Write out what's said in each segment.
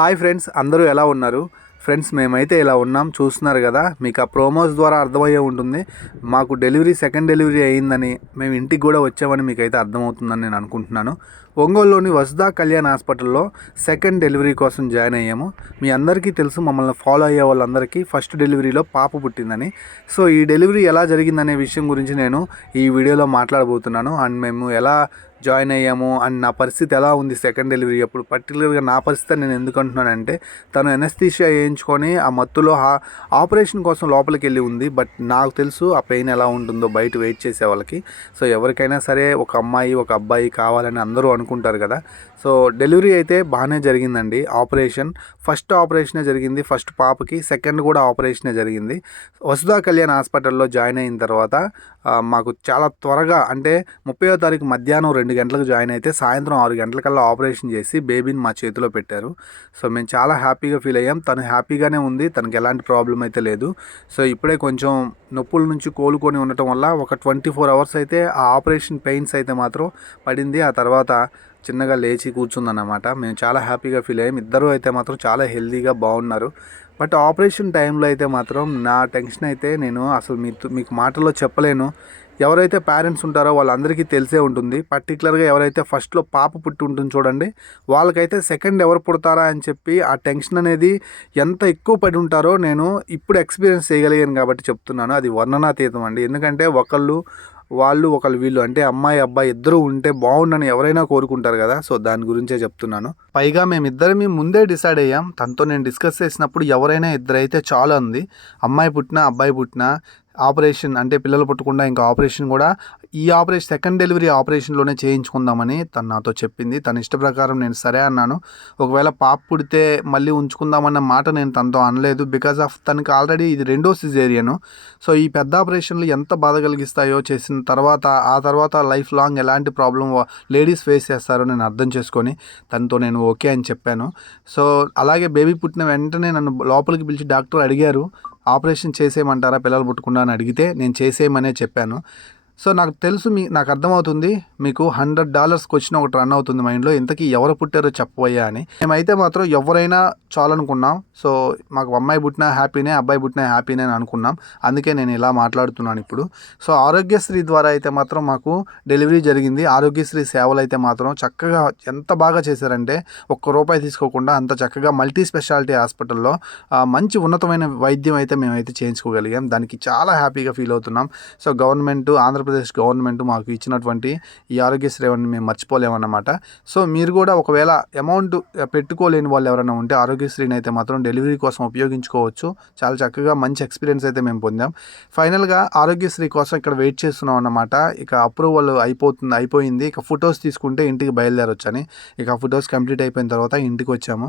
Hi friends అందరూ ఎలా ఉన్నారు? ఫ్రెండ్స్ మేమైతే ఇలా ఉన్నాం చూస్తున్నారు కదా మీకు ఆ ప్రోమోస్ ద్వారా అర్థమయ్యే ఉంటుంది. మాకు డెలివరీ సెకండ్ డెలివరీ అయ్యిందని మేము ఇంటికి కూడా వచ్చామని మీకు అయితే అర్థమవుతుందని నేను అనుకుంటున్నాను. ఒంగోలులోని వసుదా కళ్యాణ్ హాస్పిటల్లో సెకండ్ డెలివరీ కోసం జాయిన్ అయ్యాము. మీ అందరికీ తెలుసు మమ్మల్ని ఫాలో అయ్యే వాళ్ళందరికీ ఫస్ట్ డెలివరీలో పాప పుట్టిందని. సో ఈ డెలివరీ ఎలా జరిగిందనే విషయం గురించి నేను ఈ వీడియోలో మాట్లాడబోతున్నాను. అండ్ మేము ఎలా జాయిన్ అయ్యాము అండ్ నా పరిస్థితి ఎలా ఉంది సెకండ్ డెలివరీ అప్పుడు? పర్టికులర్గా నా పరిస్థితి నేను ఎందుకు అంటున్నానంటే తను ఎనస్థీషియా వేయించుకొని ఆ మత్తులో ఆపరేషన్ కోసం లోపలికి వెళ్ళి ఉంది. బట్ నాకు తెలుసు ఆ పెయిన్ ఎలా ఉంటుందో బయట వెయిట్ చేసే వాళ్ళకి. సో ఎవరికైనా సరే ఒక అమ్మాయి ఒక అబ్బాయి కావాలని అందరూ అనుకుంటారు కదా. సో డెలివరీ అయితే బాగానే జరిగిందండి. ఆపరేషన్ ఫస్ట్ ఆపరేషనే జరిగింది. ఫస్ట్ పాపకి సెకండ్ కూడా ఆపరేషనే జరిగింది. వసుధా కళ్యాణ్ హాస్పిటల్లో జాయిన్ అయిన తర్వాత మాకు చాలా త్వరగా అంటే ముప్పయో తారీఖు మధ్యాహ్నం రెండు రెండు గంటలకు జాయిన్ అయితే సాయంత్రం ఆరు గంటలకల్లా ఆపరేషన్ చేసి బేబీని మా చేతిలో పెట్టారు. సో మేము చాలా హ్యాపీగా ఫీల్ అయ్యాం. తను హ్యాపీగానే ఉంది. తనకి ఎలాంటి ప్రాబ్లం అయితే లేదు. సో ఇప్పుడే కొంచెం నొప్పుల నుంచి కోలుకొని ఉండటం వల్ల ఒక ట్వంటీ ఫోర్ అవర్స్ అయితే ఆ ఆపరేషన్ పెయిన్స్ అయితే మాత్రం పడింది. ఆ తర్వాత చిన్నగా లేచి కూర్చుందన్నమాట. మేము చాలా హ్యాపీగా ఫీల్ అయ్యాం. ఇద్దరు అయితే మాత్రం చాలా హెల్తీగా బాగున్నారు. బట్ ఆపరేషన్ టైంలో అయితే మాత్రం నా టెన్షన్ అయితే నేను అసలు మీతో మీకు మాటల్లో చెప్పలేను. ఎవరైతే పేరెంట్స్ ఉంటారో వాళ్ళందరికీ తెలిసే ఉంటుంది. పర్టికులర్గా ఎవరైతే ఫస్ట్లో పాప పుట్టి ఉంటుంది చూడండి వాళ్ళకైతే సెకండ్ ఎవరు పుడతారా అని చెప్పి ఆ టెన్షన్ అనేది ఎంత ఎక్కువ పడి ఉంటారో నేను ఇప్పుడు ఎక్స్పీరియన్స్ చేయగలిగాను కాబట్టి చెప్తున్నాను. అది వర్ణనాతీతం అండి. ఎందుకంటే ఒకళ్ళు వాళ్ళు ఒకళ్ళు వీళ్ళు అంటే అమ్మాయి అబ్బాయి ఇద్దరు ఉంటే బాగుండని ఎవరైనా కోరుకుంటారు కదా. సో దాని గురించే చెప్తున్నాను. పైగా మేమిద్దరం ముందే డిసైడ్ అయ్యాం. తనతో నేను డిస్కస్ చేసినప్పుడు ఎవరైనా ఇద్దరైతే చాలు అంది అమ్మాయి పుట్టినా అబ్బాయి పుట్టినా ఆపరేషన్ అంటే పిల్లలు పుట్టకుండా ఇంకా ఆపరేషన్ కూడా ఈ ఆపరేషన్ సెకండ్ డెలివరీ ఆపరేషన్లోనే చేయించుకుందామని తను నాతో చెప్పింది. తన ఇష్ట ప్రకారం నేను సరే అన్నాను. ఒకవేళ పాప పుడితే మళ్ళీ ఉంచుకుందామన్న మాట నేను తనతో అనలేదు. బికాజ్ ఆఫ్ తనకి ఆల్రెడీ ఇది రెండో సిజేరియను. సో ఈ పెద్ద ఆపరేషన్లు ఎంత బాధ కలిగిస్తాయో చేసిన తర్వాత ఆ తర్వాత లైఫ్ లాంగ్ ఎలాంటి ప్రాబ్లం లేడీస్ ఫేస్ చేస్తారో నేను అర్థం చేసుకొని తనతో నేను ఓకే అని చెప్పాను. సో అలాగే బేబీ పుట్టిన వెంటనే నన్ను లోపలికి పిలిచి డాక్టర్ అడిగారు. ఆపరేషన్ చేసేయమంటారా పిల్లలు పుట్టకుండా అని అడిగితే నేను చేసేయమనే చెప్పాను. సో నాకు తెలుసు మీ నాకు అర్థమవుతుంది మీకు హండ్రెడ్ డాలర్స్కి వచ్చిన ఒకటి రన్ అవుతుంది మైండ్లో. ఇంతకీ ఎవరు పుట్టారో చెప్పబోయా అని. మేమైతే మాత్రం ఎవరైనా చాలనుకున్నాం. సో మాకు అమ్మాయి పుట్టినా హ్యాపీనే అబ్బాయి పుట్టినా హ్యాపీనే అని అనుకున్నాం. అందుకే నేను ఇలా మాట్లాడుతున్నాను ఇప్పుడు. సో ఆరోగ్యశ్రీ ద్వారా అయితే మాత్రం మాకు డెలివరీ జరిగింది. ఆరోగ్యశ్రీ సేవలు అయితే మాత్రం చక్కగా ఎంత బాగా చేశారంటే ఒక్క రూపాయి తీసుకోకుండా అంత చక్కగా మల్టీ స్పెషాలిటీ హాస్పిటల్లో మంచి ఉన్నతమైన వైద్యం అయితే మేమైతే చేయించుకోగలిగాం. దానికి చాలా హ్యాపీగా ఫీల్ అవుతున్నాం. So government Andhra Pradesh Andhra Pradesh government మాకు ఇచ్చినటువంటి ఈ ఆరోగ్యశ్రీ అవన్నీ మేము మర్చిపోలేమన్నమాట. సో మీరు కూడా ఒకవేళ అమౌంట్ పెట్టుకోలేని వాళ్ళు ఎవరైనా ఉంటే ఆరోగ్యశ్రీని అయితే మాత్రం డెలివరీ కోసం ఉపయోగించుకోవచ్చు. చాలా చక్కగా మంచి ఎక్స్పీరియన్స్ అయితే మేము పొందాం. ఫైనల్గా ఆరోగ్యశ్రీ కోసం ఇక్కడ వెయిట్ చేస్తున్నాం అన్నమాట. ఇక అప్రూవల్ అయిపోతుంది అయిపోయింది. ఇక ఫొటోస్ తీసుకుంటే ఇంటికి బయలుదేరొచ్చని. ఇక ఫొటోస్ కంప్లీట్ అయిపోయిన తర్వాత ఇంటికి వచ్చాము.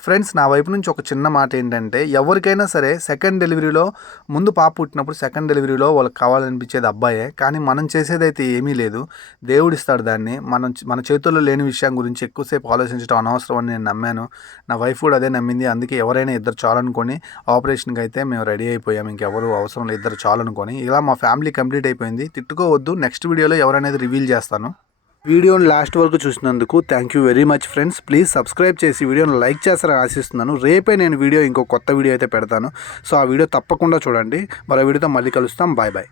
ఫ్రెండ్స్ నా వైపు నుంచి ఒక చిన్న మాట ఏంటంటే ఎవరికైనా సరే సెకండ్ డెలివరీలో ముందు పాప పుట్టినప్పుడు సెకండ్ డెలివరీలో వాళ్ళకి కావాలనిపించేది అబ్బాయే కానీ మనం చేసేదైతే ఏమీ లేదు. దేవుడిస్తాడు దాన్ని. మనం మన చేతుల్లో లేని విషయం గురించి ఎక్కువసేపు ఆలోచించడం అనవసరం అని నేను నమ్మాను. నా వైఫ్ కూడా అదే నమ్మింది. అందుకే ఎవరైనా ఇద్దరు చాలనుకొని ఆపరేషన్కి అయితే మేము రెడీ అయిపోయాం. ఇంకెవరు అవసరం లేదు. ఇద్దరు చాలనుకొని. ఇలా మా ఫ్యామిలీ కంప్లీట్ అయిపోయింది. తిట్టుకోవద్దు. నెక్స్ట్ వీడియోలో ఎవరనేది రివీల్ చేస్తాను. వీడియోని లాస్ట్ వరకు చూసినందుకు thank you very much friends please subscribe చేసి వీడియోని లైక్ చేస్తారని ఆశిస్తున్నాను. రేపే నేను వీడియో ఇంకో కొత్త వీడియో అయితే పెడతాను. సో ఆ వీడియో తప్పకుండా చూడండి. మరో వీడియోతో మళ్ళీ కలుస్తాం. Bye bye